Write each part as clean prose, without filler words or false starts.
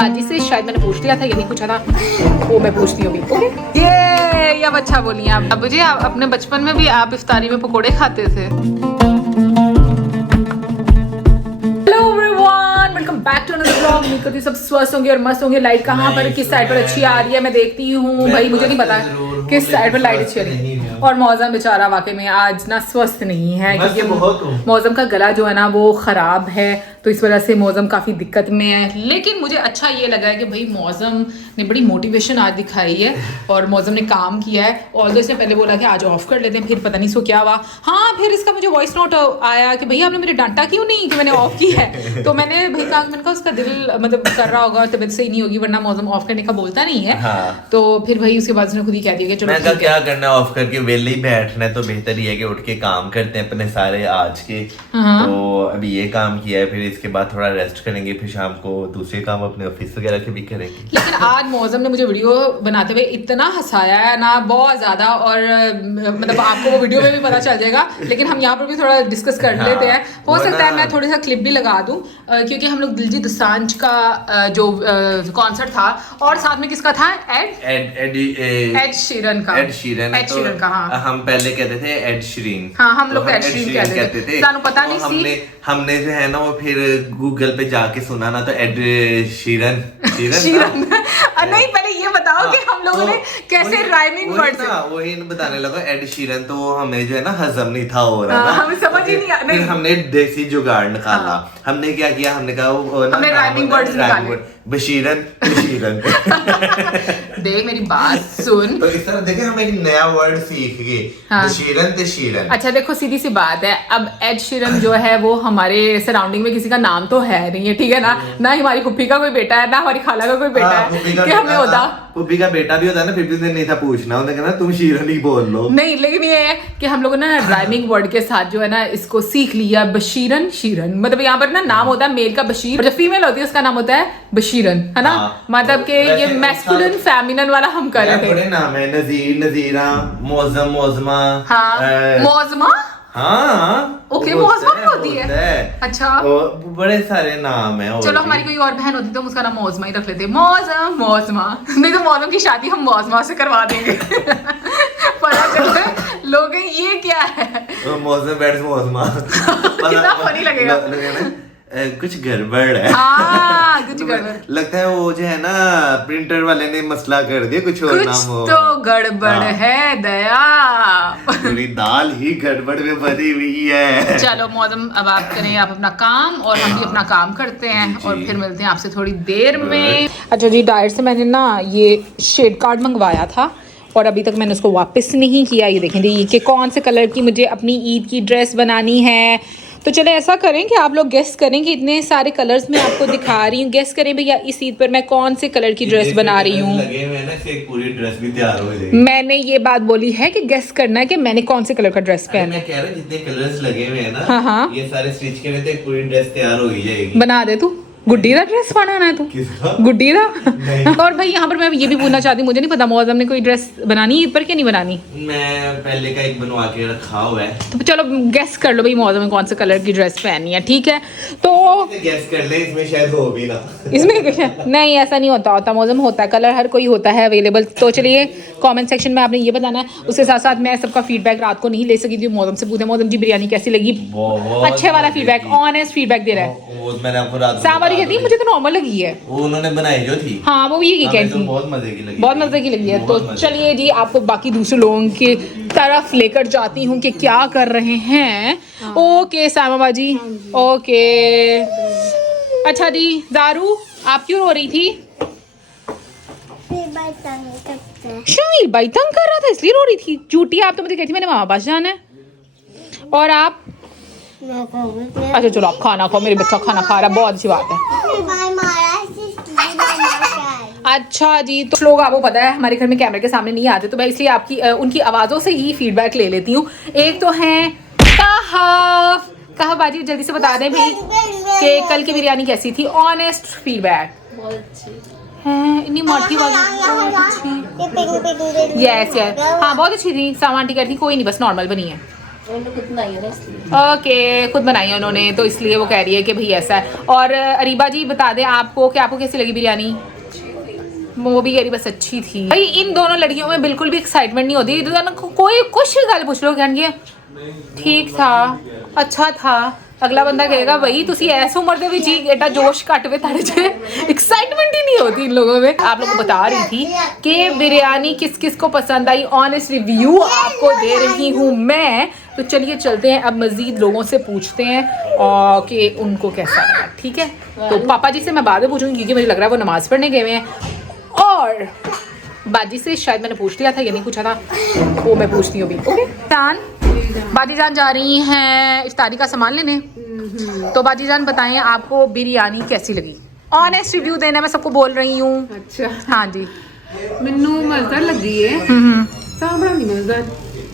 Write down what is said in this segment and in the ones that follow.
बाजी से शायद मैंने पूछ लिया था या नहीं पूछा था, वो मैं पूछती हूँ अभी। ओके ये अब अच्छा बोलिए आप। अब जी आप अपने बचपन में भी आप इफ्तारी में पकोड़े खाते थे? Back to another vlog. उम्मीद करती हूँ सब स्वस्थ होंगे और मस्त होंगे। लाइट कहाँ पर किस साइड पर अच्छी आ रही है मैं देखती हूँ भाई, मुझे नहीं पता किस साइड पर लाइट अच्छी आ रही है। और मौसम बेचारा वाकई में आज ना स्वस्थ नहीं है क्योंकि मौसम का गला जो है ना वो खराब है, तो इस वजह से मौसम काफी दिक्कत में है। लेकिन मुझे अच्छा ये लगा है कि भाई मौसम ने बड़ी मोटिवेशन आज दिखाई है और मौसम ने काम किया है। और इसने पहले बोला कि आज ऑफ कर लेते हैं, फिर पता नहीं सो क्या हुआ। हाँ फिर इसका मुझे वॉइस नोट आया कि भैया आपने मेरे डांटा क्यों नहीं कि मैंने ऑफ की है। तो मैंने भाई कहा, मैंने कहा उसका दिल मतलब कर रहा होगा, तबीयत सही नहीं होगी, वरना मौसम ऑफ करने का बोलता नहीं है। हाँ। तो फिर भाई उसके बाद उसने खुद ही कह दिया कि चलो क्या करना है, ऑफ करके वेले ही बैठना है, तो बेहतर ही है कि उठ के काम करते हैं अपने सारे आज के। तो अभी ये काम किया है, फिर इसके बाद थोड़ा रेस्ट करेंगे, फिर शाम को दूसरे काम अपने ऑफिस वगैरह के भी करेंगे। लेकिन आज मौसम ने मुझे वीडियो बनाते हुए इतना हंसाया है ना, बहुत ज्यादा। और मतलब आपको वो वीडियो में भी पता चल जाएगा, लेकिन हम यहाँ पर भी थोड़ा डिस्कस कर लेते हैं। हो सकता है मैं थोड़ा सा क्लिप भी लगा दूं, क्योंकि हम लोग दिलजीत दोसांझ का जो कॉन्सर्ट था और साथ में किसका था, एड शीरन का। एड शीरन का हाँ। हम पहले कहते थे एड शीरन। हाँ हम लोग एड शीरन कहते थे, सानू पता नहीं सी। हमने जो है ना वो फिर गूगल पे जाके सुना ना, तो एड शीरन नहीं पहले ये बताओ कि हम लोगों ने कैसे राइमिंग वर्ड्स वही बताने लगा एड शीरन, तो हमें जो है ना हजम नहीं था हो रहा था, हमें समझ ही नहीं। फिर हमने देसी जुगाड़ निकाला। हमने क्या किया, हमने कहा हमने राइमिंग वर्ड्स निकाले, बशीरन देख मेरी बात सुन। तो इस तरह देखे हम एक नया वर्ड सीख गए, बशीरन ते शीरन। अच्छा देखो सीधी सी बात है, अब एड शीरन जो है वो हमारे सराउंडिंग में किसी का नाम तो है नहीं है, ठीक है ना, ना हमारी फुप्पी का कोई बेटा है, ना हमारी खाला का कोई बेटा है कि हमें होता। फुप्पी का बेटा भी होता है ना, फिर भी नहीं था पूछना, उन्होंने कहना तुम शीरन ही बोल लो। नहीं लेकिन ये है कि हम लोगों ने राइमिंग वर्ड के साथ जो है ना इसको सीख लिया, बशीरन शीरन। मतलब यहाँ पर ना नाम होता है मेल का बशीर, जब फीमेल होती है उसका नाम होता है बशीरन, है ना। मतलब के ये मैस्कुलिन फेमिनिन वाला हम कर रहे थे। बड़े नाम है, नजीर नजीरा, मौजम मौजमा। हाँ मौजमा, हाँ ओके मौजमा भी होती है। अच्छा बड़े सारे नाम है। चलो हमारी कोई और बहन होती तो उसका नाम मौजमा ही रख लेते, मौजम मौजमा। नहीं तो मौजम की शादी हम मौजमा से करवा देंगे। पता चलता है लोग ये क्या है, मौजम बैठ मौजमा। कितना फनी लगेगा। कुछ गड़बड़ है। कुछ गड़बड़ लगता है वो जो है ना प्रिंटर वाले ने मसला कर दिया, कुछ और नाम हो तो गड़बड़ है दया। पूरी दाल ही गड़बड़ में भरी हुई है। चलो मौसम अब आप करें आप अपना काम और हम भी अपना काम करते हैं और फिर मिलते हैं आपसे थोड़ी देर में। अच्छा जी डाइट से मैंने ना ये शेड कार्ड मंगवाया था और अभी तक मैंने उसको वापस नहीं किया। ये देखें जी कि कौन से कलर की मुझे अपनी ईद की ड्रेस बनानी है। तो चले ऐसा करें कि आप लोग गेस करें कि इतने सारे कलर्स मैं आपको दिखा रही हूँ, गेस करें भैया इस ईद पर मैं कौन से कलर की ड्रेस बना रही हूँ। पूरी ड्रेस भी तैयार हो जाएगी। मैंने ये बात बोली है कि गेस करना है कि मैंने कौन से कलर का ड्रेस पहना है। मैं कह रहा हूँ जितने कलर्स लगे हुए हैं ना, हाँ ये सारे स्टिच करने तक पूरी ड्रेस तैयार हो ही जाएगी। बना दे तू, गुड्डी का ड्रेस बनाना है तू, गुड्डी का। और भाई यहाँ पर मैं ये भी पूछना चाहती हूँ, मुझे नहीं पता मौसम ने कोई ड्रेस बनानी ईद पर क्या नहीं बनानी। मैं पहले का एक बनवा के रखा हुआ है, तो चलो गेस कर लो भाई मौसम में कौन से कलर की ड्रेस पहननी है, ठीक है। तो गेस कर ले, इसमें शायद हो भी ना। इसमें नहीं ऐसा नहीं होता मौसम होता है, कलर हर कोई होता है अवेलेबल। तो चलिए कमेंट सेक्शन में आपने ये बताना है। उसके साथ साथ मैं सबका फीडबैक रात को नहीं ले सकी थी, मौसम से पूछा मौसम जी बिरयानी कैसी लगी, अच्छे वाला फीडबैक, ऑनेस्ट फीडबैक दे रहा है। सामरी कहती है मुझे तो नॉर्मल लगी है, वो उन्होंने बनाई जो थी। हाँ वो भी कहती तो बहुत मजे की लगी, बहुत मजे की लगी है। तो चलिए जी आपको बाकी दूसरे लोगों की तरफ लेकर जाती हूँ कि क्या कर रहे हैं। ओके सामा बाजी, ओके। अच्छा जी दारू आप क्यों रो रही थी? शमीर भाई तंग कर रहा था इसलिए रो रही थी। झूठी आप तो मुझे कहती मैंने मामा पास जाना है। और आप? अच्छा चलो आप खाना खाओ, मेरे बच्चा खाना खा रहा, बहुत अच्छी बात है। अच्छा जी तो लोग आपको पता है हमारे घर में कैमरे के सामने नहीं आते, तो मैं इसलिए आपकी उनकी आवाज़ों से ही फीडबैक ले लेती हूँ। एक तो है कहा बाजी जल्दी से बता दें भाई कि कल की बिरयानी कैसी थी, ऑनेस्ट फीडबैक। बहुत अच्छी है इतनी मोटी वाली, यस यस हाँ बहुत अच्छी थी। सामान टिकट थी, कोई नहीं बस नॉर्मल बनी है। उन्होंने खुद बनाई है ना इसलिए। ओके, खुद बनाई है उन्होंने तो इसलिए वो कह रही है कि भाई ऐसा है। और अरीबा जी बता दें आपको कि आपको कैसी लगी बिरयानी? वो भी कह रही बस अच्छी थी। भाई इन दोनों लड़कियों में बिल्कुल भी एक्साइटमेंट नहीं होती, कोई कुछ भी गल पूछ लो कहेंगे ठीक था, अच्छा था। अगला बंदा कहेगा भाई तुसी ऐस उम्र दे विच ही एडा जोश घट वे ताड़े च एक्साइटमेंट ही नहीं होती इन लोगों में। आप लोगों को बता रही थी कि बिरयानी किस किस को पसंद आई, ऑनेस्ट रिव्यू आपको दे रही हूँ मैं। तो चलिए चलते हैं अब मजीद लोगों से पूछते हैं और कि उनको कैसा लगा। ठीक है, तो पापा जी से मैं बाद में पूछूंगी क्योंकि मुझे लग रहा है वो नमाज पढ़ने गए हुए हैं। और बाजी से शायद मैंने पूछ लिया था या नहीं पूछा था, वो मैं पूछती हूँ अभी। ओके जान, बाजी जान जा रही हैं इफ्तारी का सामान लेने। तो बाजी जान बताएं आपको बिरयानी कैसी लगी? ऑनेस्ट रिव्यू देना, मैं सबको बोल रही हूँ। अच्छा, हाँ जी। ਮੈਨੂੰ ਮਜ਼ੇਦਾਰ ਲੱਗੀ ਹੈ। ਸਾਂਭਣਾ ਨਹੀਂ ਮਜ਼ੇਦਾਰ।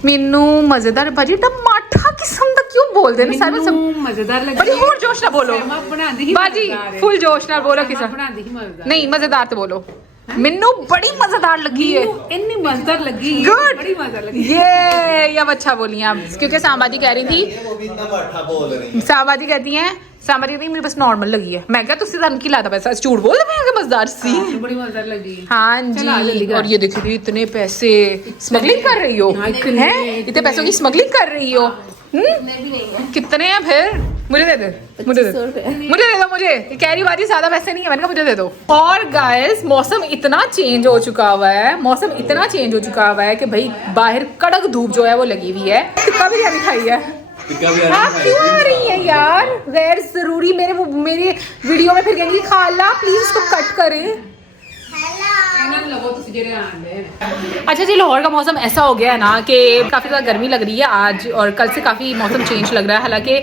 ਮੈਨੂੰ ਮਜ਼ੇਦਾਰ ਬਾਜੀ ਟਮਾਟਰ किस्म ਦਾ क्यों बोलते हैं सारे सब ਮੈਨੂੰ ਮਜ਼ੇਦਾਰ ਲੱਗੀ। ਬਾਜੀ ਹੋਰ जोश ना बोलो ਮੈਂ ਬਣਾਉਂਦੀ ਹੀ बाजी, ਮਜ਼ੇਦਾਰ ਹੈ। फुल जोश ना बोलो किस्म। ਬਣਾਉਂਦੀ ਹੀ ਮਜ਼ੇਦਾਰ। नहीं मजेदार तो बोलो। ਮੈਨੂੰ बड़ी मजेदार लगी है। ਇੰਨੀ ਮਜ਼ੇਦਾਰ ਲੱਗੀ ਹੈ, Good. बड़ी मजेदार लगी। ये अब अच्छा बोली आप, क्योंकि सामा जी कह रही थी, वो भी इतना बाठा बोल रही सामा जी कहती हैं, सामा जी कहती हैं मुझे बस नॉर्मल लगी है। मैं क्या तुझसे की लाता पैसा झूठ बोल मैं कि मजेदार सी। बड़ी मजेदार लगी। हाँ चल आ जल्दी जी। कर। और ये देखिए इतने पैसे स्मगलिंग कर रही हो हाँ, इतने- हैं? इतने पैसों की स्मगलिंग कर रही हो। मैं भी नहीं है। कितने हैं फिर? मुझे दे दे, मुझे दे 2500 रुपए। मुझे दे दो। मुझे ये कह रही बाजी ज्यादा पैसे नहीं है, मैंने कहा मुझे दे दो। और गाइस मौसम इतना चेंज हो चुका हुआ है, मौसम इतना चेंज हो चुका हुआ है कि भाई बाहर कड़क धूप जो है वो लगी हुई है। कितना बिरयानी खाई है आप? क्यों आ रही है यार गैर जरूरी? मेरे वीडियो में फिर कहेंगी खाला प्लीज इसको कट करें। ਇਹਨਾਂ ਨੂੰ ਲਵੋ ਤੁਸੀਂ ਜਿਹੜੇ ਆਂਦੇ। अच्छा जी, लाहौर का मौसम ऐसा हो गया है ना कि काफ़ी ज़्यादा गर्मी लग रही है आज, और कल से काफ़ी मौसम चेंज लग रहा है। हालांकि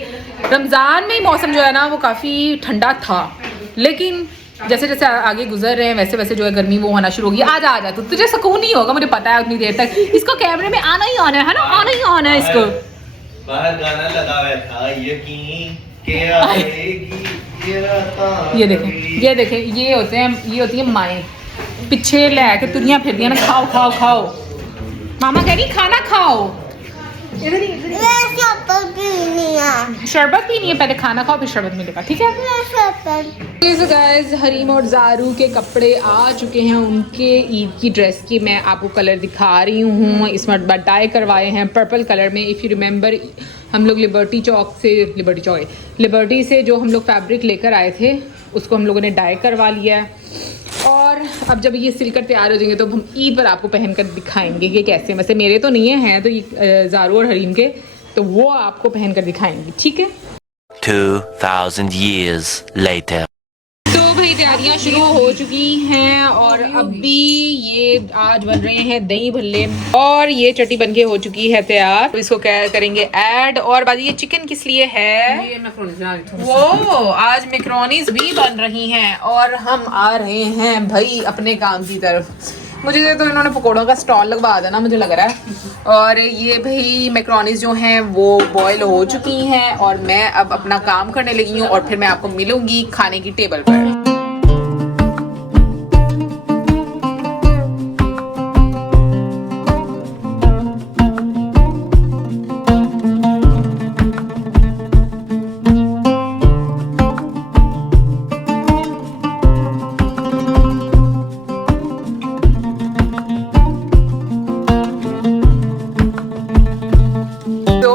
रमज़ान में मौसम जो है ना वो काफ़ी ठंडा था, लेकिन जैसे जैसे आगे गुजर रहे हैं वैसे वैसे जो है गर्मी वो होना शुरू होगी। आ जा तो तुझे सुकून नहीं होगा, मुझे पता है उतनी देर तक। इसको कैमरे में आना ही आना है ना, आना ही आना है इसको। बाहर गाना लगा हुआ था यकीन के आएगी ये रातां। ये देखें ये होती है माएँ पिछे लैके तुरियां फिरदियां ना, खाओ खाओ खाओ। मामा कह रही खाना खाओ। इधर ही शरबत पीनी है, पहले खाना खाओ फिर शरबत मिलेगा, ठीक है। So guys, हरीम और जारू के कपड़े आ चुके हैं, उनके ईद की ड्रेस की मैं आपको कलर दिखा रही हूँ। इसमें डाई करवाए हैं पर्पल कलर में। इफ़ यू रिमेंबर हम लोग लिबर्टी से जो हम लोग फैब्रिक लेकर आए थे उसको हम लोगों ने डाई करवा लिया है। और अब जब ये सिलकर तैयार हो जाएंगे तो हम ईद पर आपको पहनकर दिखाएंगे कि कैसे। वैसे मेरे तो नहीं हैं तो ये जारू और हरीम के, तो वो आपको पहनकर दिखाएंगे, ठीक है। 2000 years later. तो भाई तैयारियां शुरू हो चुकी हैं और अभी ये आज बन रहे हैं दही भल्ले और ये चटनी बनके हो चुकी है तैयार। इसको क्या करेंगे ऐड। और बाजी ये चिकन किस लिए है? ये मैक्रोनी बना रही थी। वो आज मैक्रोनीज भी बन रही हैं और हम आ रहे हैं भाई अपने काम की तरफ। मुझे तो इन्होंने पकौड़ों का स्टॉल लगवा देना मुझे लग रहा है। और ये भाई मैक्रोनीज जो हैं वो बॉयल हो चुकी हैं और मैं अब अपना काम करने लगी हूँ और फिर मैं आपको मिलूंगी खाने की टेबल पर।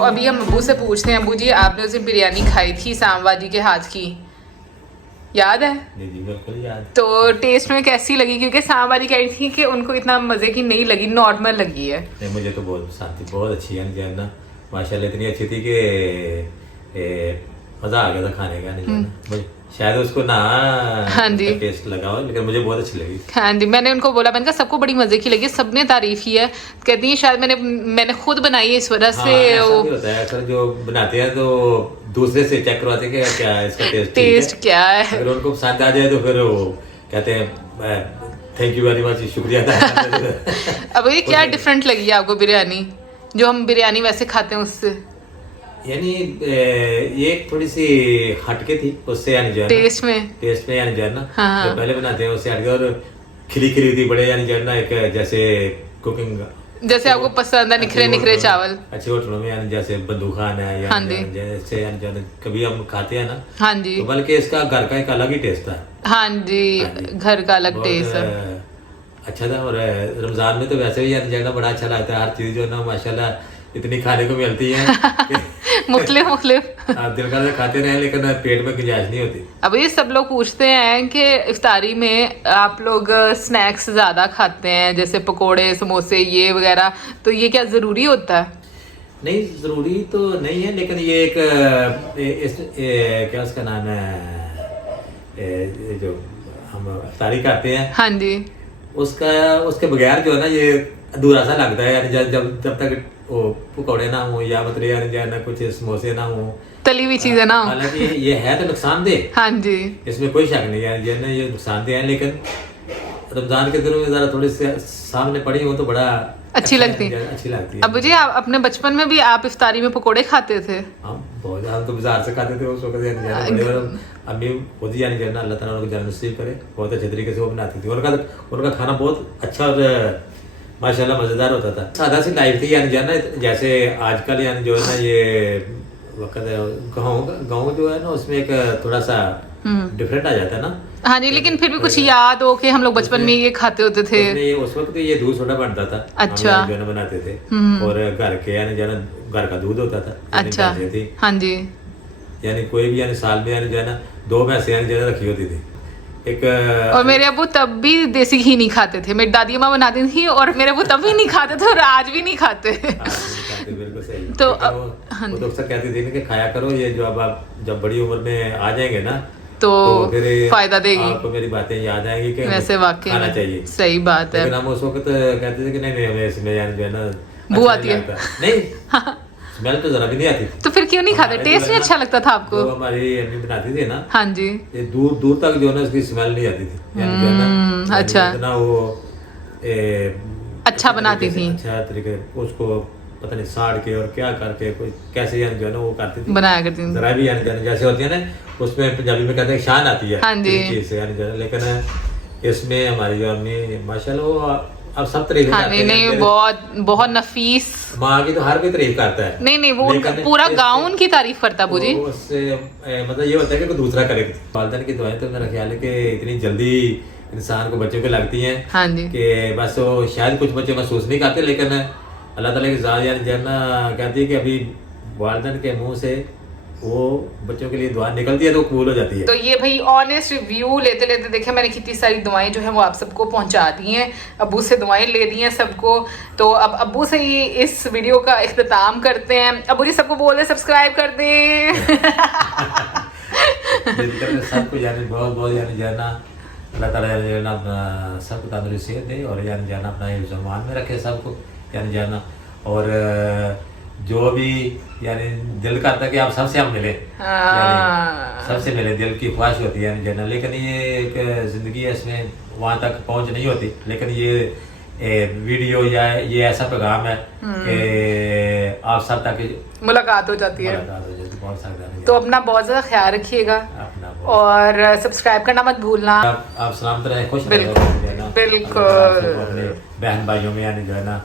अभी हम अब्बू से पूछते हैं, अब्बू जी आपने उस दिन बिरयानी खाई थी सांबा जी के हाथ की, याद है? जी बिल्कुल याद। तो टेस्ट में कैसी लगी? क्योंकि सांबा जी कह रही थी कि उनको इतना मजे की नहीं लगी, नॉर्मल लगी है। नहीं मुझे तो बहुत पसंद थी, बहुत अच्छी है ना माशाल्लाह, इतनी अच्छी थी कि मजा आ गया था खाने का। शायद उसको ना हाँ जी टेस्ट लगा हो, लेकिन मुझे बहुत अच्छी लगी। हाँ जी, मैंने उनको बोला, मैंने कहा सबको बड़ी मजे की लगी, सबने तारीफ ही है। कहती है शायद मैंने खुद बनाई है इस वजह से। ऐसा भी होता है अक्सर जो बनाते हैं तो दूसरे से चेक करवाते हैं कि क्या है इसका टेस्ट क्या है। अगर उनको पसंद आ जाए तो फिर वो कहते हैं थैंक यू वेरी मच, शुक्रिया। अब ये क्या डिफरेंट लगी है आपको बिरयानी, जो हम बिरयानी वैसे खाते हैं उससे? यानी ये थोड़ी सी हटके थी उससे, यानी जो है टेस्ट में यानी जो है ना हाँ। जो पहले बनाते हैं उससे हटके, और खिली खिली थी बड़े, यानी जो है ना एक जैसे कुकिंग जैसे आपको पसंद है निखरे निखरे चावल। अच्छे होटलों में यानी जैसे बंदू खान है या हाँ जी। जैसे यानी जो कभी हम खाते हैं ना, हाँ जी तो बल्कि इसका घर का एक अलग ही टेस्ट है। हाँ जी, घर का अलग बहुत, टेस्ट है। अच्छा था। और रमजान में तो वैसे भी यानी जाना बड़ा अच्छा लगता है, हर चीज जो है ना माशाल्लाह इतनी खाने को मिलती है कि मुख्तलिफ आप दिल का खाते रहे लेकिन पेट में गुंजाइश नहीं होती। अब ये सब लोग पूछते हैं कि इफ्तारी में आप लोग स्नैक्स ज्यादा खाते हैं जैसे पकोड़े समोसे ये वगैरह, तो ये क्या जरूरी होता है? नहीं जरूरी तो नहीं है, लेकिन ये एक क्या उसका नाम है, जो हम इफ्तारी करते हैं हाँ जी उसके बगैर जो है ना ये अधूरा सा लगता है। यानी जब तक वो पकौड़े ना हो या मतलब यानी जो है ना कुछ समोसे ना हो, तली हुई चीजें ना हो। हालांकि ये है तो नुकसानदेह, हाँ जी इसमें कोई शक नहीं है, जो है ना ये नुकसानदेह है, लेकिन रमजान के दिनों में जरा थोड़ी सी सामने पड़ी हो तो बड़ा अच्छी लगती है। अबू जी आप अपने बचपन में भी आप इफ्तारी में पकोड़े खाते थे? हम बहुत ज्यादा तो बाजार से खाते थे उस वक्त, यानी जाना बड़े अम्मी खुद ही यानी जाना अल्लाह ताला उनको जन्नत नसीब करे, बहुत अच्छे तरीके से वो बनाती थी। उनका खाना बहुत अच्छा और माशाल्लाह मजेदार होता था। सादा सी लाइफ थी यानी जाना, जैसे आजकल यानी जो है ना ये वक्त गाँव जो है ना उसमें एक थोड़ा सा डिफरेंट आ जाता है ना। हाँ जी, लेकिन फिर भी कुछ याद हो कि हम लोग बचपन में ये खाते होते थे। उस वक्त ये दूध सोडा बनता था, अच्छा। हम जो है ना बनाते थे, और घर के यानी जो है ना घर का दूध होता था, यानी अच्छा भैंसें थी, हाँ जी, यानी कोई भी यानी साल में यानी जो है ना 2 भैंसें यानी जो है रखी होती थी। एक और मेरे अबू तब भी देसी घी नहीं खाते थे, मेरी दादी अम्मा बनाती थी और मेरे अबू तब भी नहीं खाते थे और आज भी नहीं खाते। बिल्कुल सही। तो वो तो अक्सर कहती थी ना कि खाया करो ये जो अब आप जब बड़ी उम्र में आ जाएंगे ना तो फिर फायदा देगी, आपको मेरी बातें याद आएंगी कि वैसे वाकई खाना में चाहिए। सही बात है। लेकिन हम उस वक्त कहते थे कि नहीं हमें इसमें यानी जो है ना बू अच्छा आती है। नहीं लगता। नहीं स्मेल तो जरा भी नहीं आती थी। तो फिर क्यों नहीं खाते? हमारे टेस्ट जो नहीं है अच्छा ना, लगता था आपको? जो हमारी अम्मी बनाती थी ना, हाँ जी, ये दूर दूर तक जो है ना उसकी स्मेल नहीं आती थी, यानी जो है ना अच्छा। इतना वो अच्छा बनाती थी, अच्छा तरीके उसको पता नहीं साड़ के और क्या करके कोई कैसे यानी जो है ना वो करती थी, बनाया करती थी। जरा भी यानी जो है ना जैसे होती है ना उसमें पंजाबी में कहते हैं शान आती है हाँ जी। किसी चीज से यानी जो है ना, लेकिन इसमें हमारी जो अम्मी माशाल्लाह वो अब सब तारीफ हाँ करते नहीं हैं। नहीं, मेरे बहुत बहुत नफीस। माँ की तो हर कोई तारीफ करता है। नहीं नहीं, वो लेकिन पूरा इससे- गाँव उनकी तारीफ करता बुजी। तो उससे मतलब ये होता है कि कोई दूसरा करे। वालिदैन की दुआएं तो मेरा ख्याल है कि इतनी जल्दी इंसान को बच्चों को लगती हैं हाँ जी, कि बस वो शायद कुछ बच्चे महसूस नहीं करते, लेकिन अल्लाह ताला की ज़ात यानी जन्ना कहती है कि अभी वालिदैन के मुंह से वो बच्चों के लिए दुआ निकलती है तो कबूल हो जाती है। तो ये भाई ऑनेस्ट रिव्यू लेते लेते देखे मैंने कितनी सारी दुआएं जो है वो आप सबको पहुंचा दी हैं, अब्बू से दुआएं ले दी हैं सबको। तो अब अब्बू से ही इस वीडियो का इख्तिताम करते हैं। अब्बू जी सबको बोल दे सब्सक्राइब कर दें। सबको यानी बहुत बहुत यानी जाना अल्लाह ताला यानी अपना सबको तंदुरुस्ती सेहत दे और यानी जाना अपना ज़मान में रखे सबको यानी जाना। और जो भी यानी दिल करता है कि आप सबसे हम मिले, यानी सबसे मिले, दिल की ख्वाहिश होती है यानी जाना। लेकिन ये एक ज़िंदगी है, इसमें वहाँ तक पहुँच नहीं होती, लेकिन ये वीडियो या ये ऐसा पैगाम है कि आप सब तक मुलाकात हो जाती है। बहुत सारे तो अपना बहुत ज़्यादा ख्याल रखिएगा अपना और सब्सक्राइब करना मत भूलना। आप सलामत रहे, खुश रहे, बिल्कुल, बिल्कुल। अपने बहन भाइयों में यानी जो है ना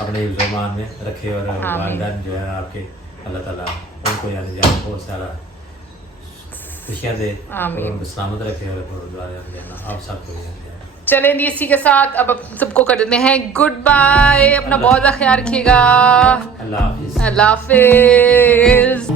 अपने ज़ुबान में रखे और वालिदैन जो है आपके अल्लाह ताला उनको यानी जो है बहुत सारा खुशियाँ दे और उनको सलामत रखे और आप सबको चलें जी, इसी के साथ अब सबको कर देते हैं गुड बाय। अपना बहुत ज़्यादा ख्याल रखिएगा। अल्लाह हाफिज़। अल्लाह हाफिज़।